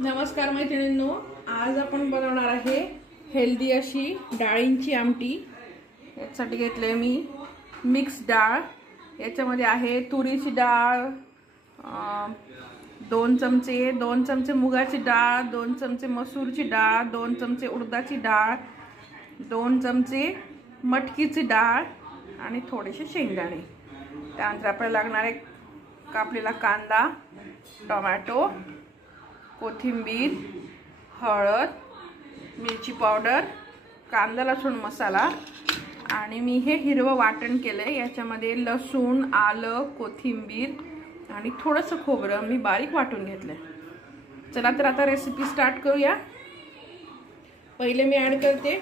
नमस्कार मैत्रिणींनो, आज आपण बनवणार आहे हेल्दी अशी डाळींची आमटी। यासाठी घेतले मी मिक्स डाळ। याच्यामध्ये आहे तुरीची डाळ, 2 चमचे मुगाची डाळ, 2 चमचे मसूरची डाळ, 2 चमचे उडदाची डाळ, 2 चमचे मटकीची डाळ आणि थोडेसे शेंगदाणे। त्यानंतर आपल्याला लागणार आहे कापलेला कांदा, टोमॅटो, कोथिंबीर, हळद, मिरची पावडर, कांदा लसूण मसाला आणि मी हे हिरवं वाटण केलंय। याच्यामध्ये लसूण, आलं, कोथिंबीर आणि थोडंसं खोबरं मी बारीक वाटून घेतलंय। चला तर आता रेसिपी स्टार्ट करूया। पहिले मी ऍड करते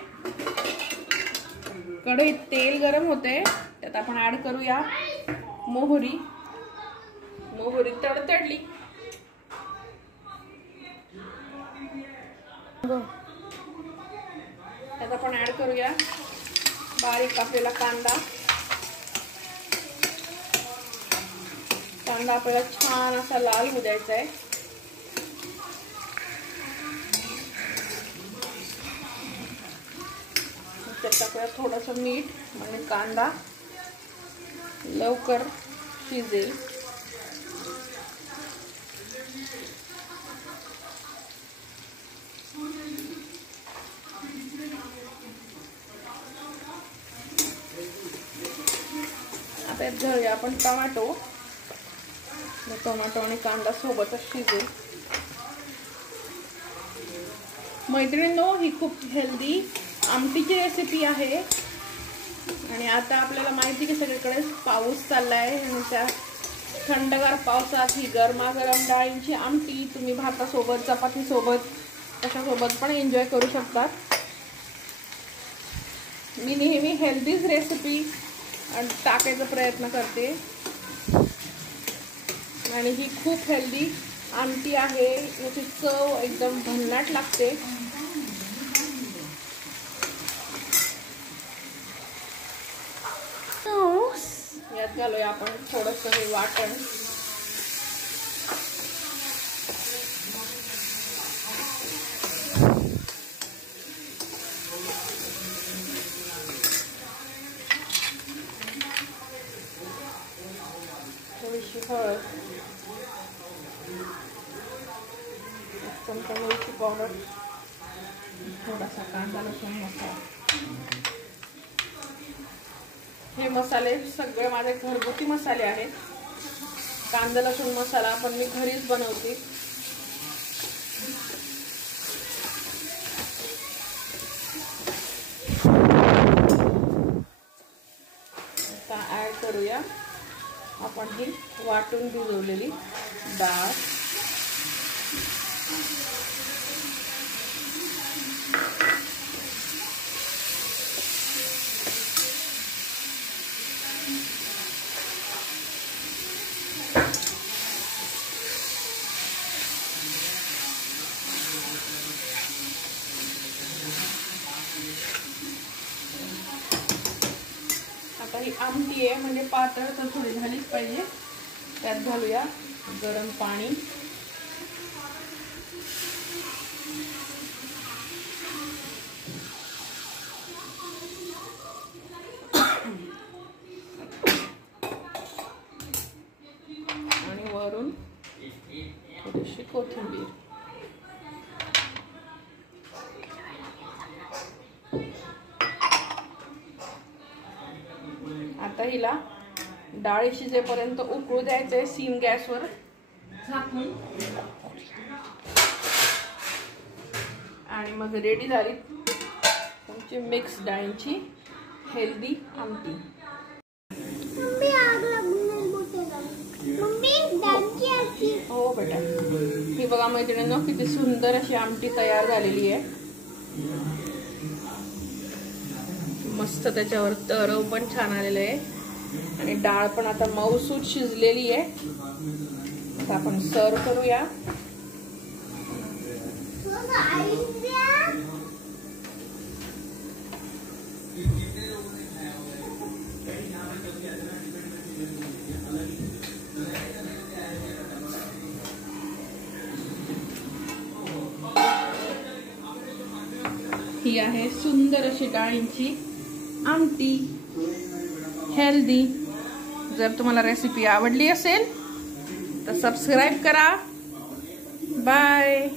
कढईत तेल गरम होते, त्यात आपण ऍड करूया मोहरी। मोहरी तडतडली त्यात आपण ऍड करूया बारीक कापलेला कांदा। कांदा आपल्याला छान असा लाल होऊ द्यायचा आहे। त्यात टाकूया थोडंसं मीठ, म्हणजे कांदा लवकर शिजेल। आता घालूया आपण टोमॅटो। टोमॅटो आणि कांदा सोबतच शिजेल। मैत्रिणींनो, ही खूप हेल्दी आमटीची रेसिपी आहे। आणि आता आपल्याला माहिती की सगळीकडे पाऊस चाललाय आणि त्या थंडगार पावसात ही गरमागरम डाळींची आमटी तुम्ही भातासोबत, चपातीसोबत, कशासोबत पण एन्जॉय करू शकता। मी नेहमी हेल्दीच रेसिपी टाकायचा प्रयत्न करते आणि ही खूप हेल्दी आमटी आहे। याची चव एकदम भन्नाट लागते। यात घालूया आपण थोडंसं हे वाटण। थोडीशी हळद, 1 चमचा मिरची पावडर, थोडासा कांदा लसूण मसाला। हे मसाले सगळे माझे घरगुती मसाले आहेत। कांदा लसूण मसाला पण मी घरीच बनवते। आता ऍड करूया आपण ही वाटून भिजवलेली डाळ। आता ही आमटी आहे म्हणजे पातळ तर थोडी झालीच पाहिजे। त्यात घालूया गरम पाणी। आणि वरून थोडीशी कोथिंबीर। आता हिला डाळ शिजेपर्यंत उकळू द्यायचंय सिम गॅसवर झाकून। आणि मग रेडी झाली तुमची मिक्स डाळींची हेल्दी आमटी। हो बेटा, ही बघा मैत्रिणींनो, किती सुंदर अशी आमटी तयार झालेली आहे। मस्त त्याच्यावर तरव पण छान आलेलं आहे आणि डाळ पण आता मऊसूत शिजलेली आहे। आता आपण सर्व करूया। ही आहे सुंदर अशी डाळींची आमटी, हेल्दी। जर तुम्हाला रेसिपी आवडली असेल तर सबस्क्राईब करा। बाय।